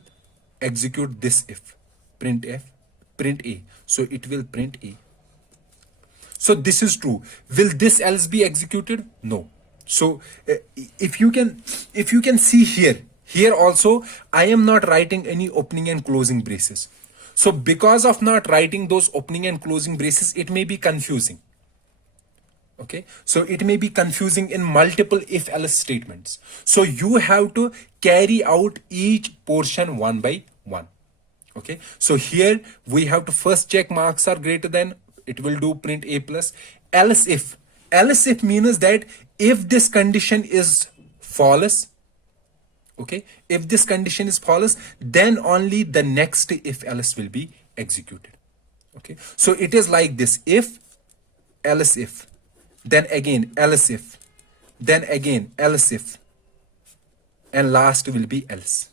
execute this if, print F, print A. So it will print A. So this is true. Will this else be executed? No. So if you can see here also, I am not writing any opening and closing braces. So because of not writing those opening and closing braces, it may be confusing. Okay, so it may be confusing in multiple if else statements. So you have to carry out each portion one by one. Okay, so here we have to first check marks are greater than, it will do print A plus. Else if means that if this condition is false, okay, if this condition is false, then only the next if else will be executed. Okay, so it is like this: if, else if, then again else if, then again else if, and last will be else.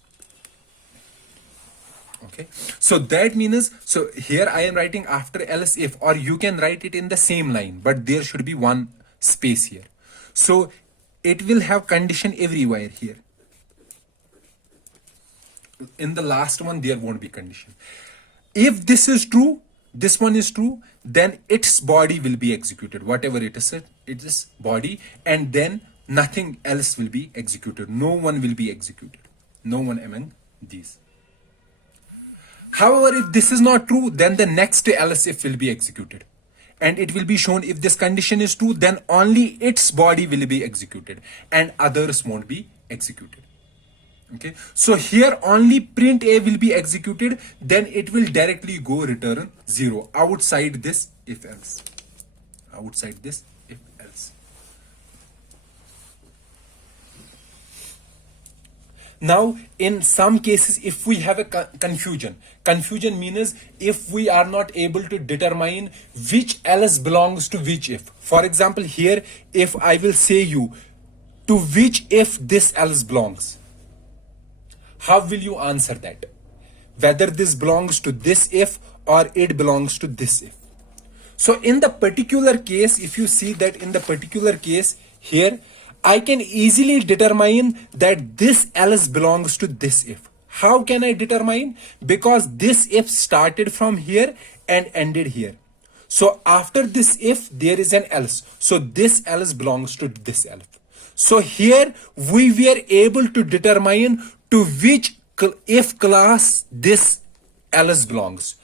Okay, so that means, so here I am writing after else if, or you can write it in the same line, but there should be one space here. So it will have condition everywhere here. In the last one there won't be condition. If this is true, this one is true, then its body will be executed, whatever it is body, and then nothing else will be executed. No one will be executed, no one among these. However, if this is not true, then the next else if will be executed, and it will be shown if this condition is true, then only its body will be executed and others won't be executed. Okay, so here only print a will be executed, then it will directly go return 0 outside this if else, outside this if else. Now in some cases, if we have a confusion means if we are not able to determine which else belongs to which if. For example, here if I will say you to which if this else belongs, how will you answer that? Whether this belongs to this if or it belongs to this if. So in the particular case, if you see that in the particular case here, I can easily determine that this else belongs to this if. How can I determine? Because this if started from here and ended here. So after this if there is an else. So this else belongs to this else. So here we were able to determine to which if class this else belongs,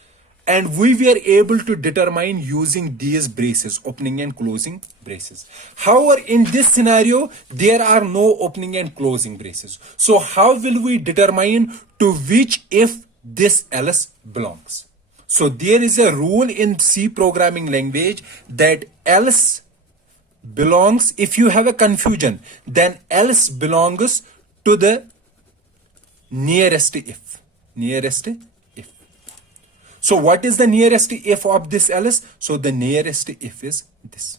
and we were able to determine using these braces, opening and closing braces. However, in this scenario there are no opening and closing braces. So how will we determine to which if this else belongs? So there is a rule in C programming language that else belongs, if you have a confusion, then else belongs to the nearest if. So what is the nearest if of this else? So the nearest if is this.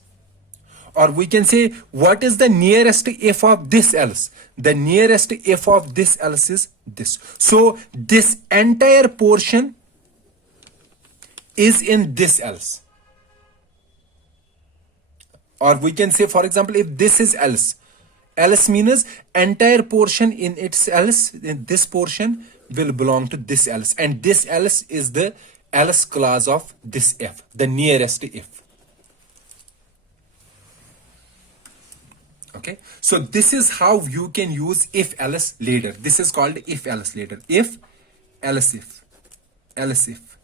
Or we can say, what is the nearest if of this else? The nearest if of this else is this. So this entire portion is in this else. Or we can say, for example, if this is else means entire portion in its else, in this portion will belong to this else, and this else is the else class of this if, the nearest if. Okay, so this is how you can use if else later. This is called if else later. If else if else if.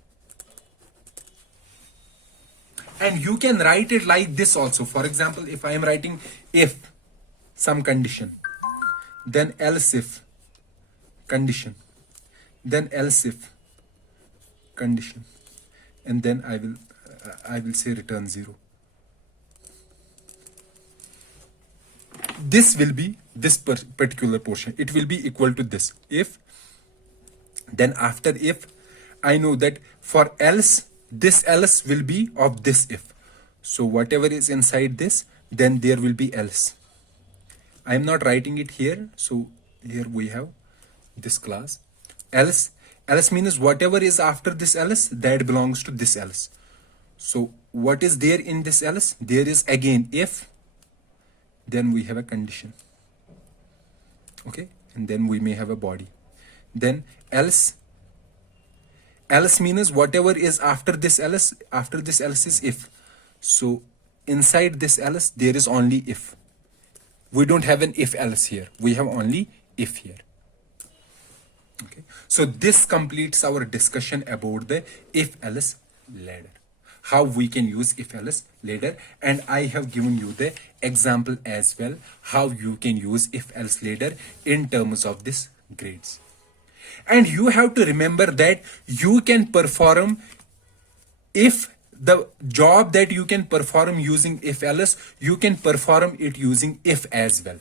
And you can write it like this also. For example, if I am writing if some condition, then else if condition, then else if condition, and then I will say return 0. This will be this particular portion, it will be equal to this if. Then after if, I know that for else, this else will be of this if. So whatever is inside this, then there will be else. I am not writing it here, so here we have this class else. Else means whatever is after this else, that belongs to this else. So what is there in this else? There is again if, then we have a condition. Okay, and then we may have a body. Then else means whatever is after this else is if. So inside this else there is only if. We don't have an if else here, we have only if here. Okay, so this completes our discussion about the if else ladder, how we can use if else ladder, and I have given you the example as well how you can use if else ladder in terms of this grades. And you have to remember that you can perform, if the job that you can perform using if else, you can perform it using if as well.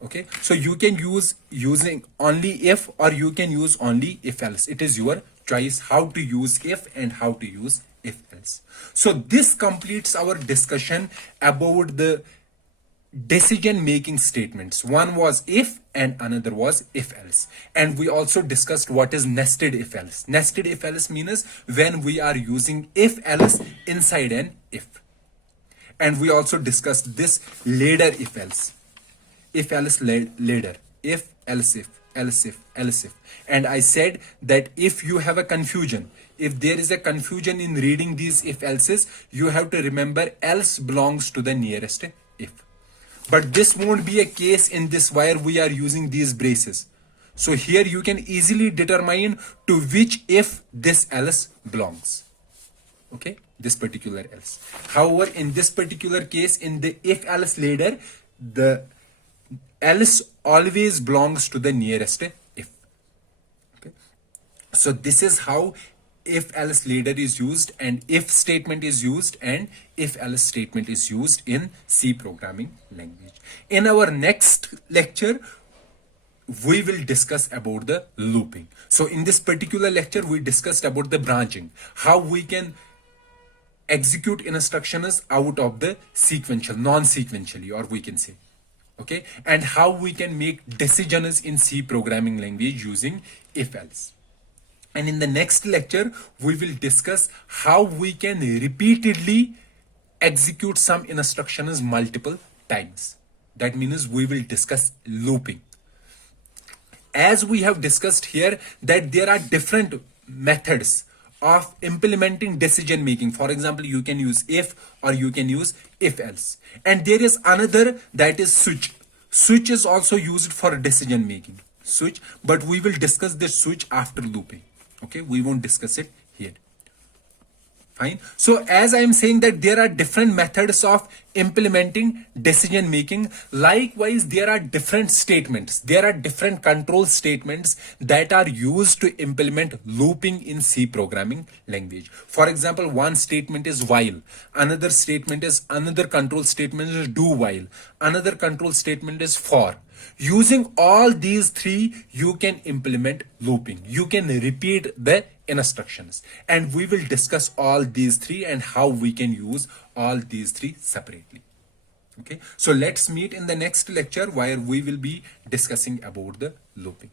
Okay, so you can use using only if, or you can use only if else. It is your choice how to use if and how to use if else. So this completes our discussion about the decision making statements. One was if and another was if else. And we also discussed what is nested if else. Nested if else means when we are using if else inside an if. And we also discussed this ladder if else ladder, if else else if. And I said that if you have a confusion, if there is a confusion in reading these if else's, you have to remember else belongs to the nearest if. But this won't be a case in this where we are using these braces. So here you can easily determine to which if this else belongs. Okay, this particular else. However, in this particular case, in the if else ladder, the else always belongs to the nearest if. Okay, so this is how if else ladder is used, and if statement is used, and if else statement is used in C programming language. In our next lecture, we will discuss about the looping. So in this particular lecture, we discussed about the branching, how we can execute instructions out of the sequential, non-sequentially, or we can say, okay, and how we can make decisions in C programming language using if else. And in the next lecture, we will discuss how we can repeatedly execute some instructions multiple times. That means we will discuss looping. As we have discussed here, that there are different methods of implementing decision making. For example, you can use if or you can use if else. And there is another, that is switch. Switch is also used for decision making. Switch, but we will discuss this switch after looping. Okay, we won't discuss it here. Fine. So as I am saying that there are different methods of implementing decision making. Likewise, there are different statements. There are different control statements that are used to implement looping in C programming language. For example, one statement is while. Another control statement is do while. Another control statement is for. Using all these three, you can implement looping. You can repeat the instructions, and we will discuss all these three and how we can use all these three separately. Okay, so let's meet in the next lecture where we will be discussing about the looping.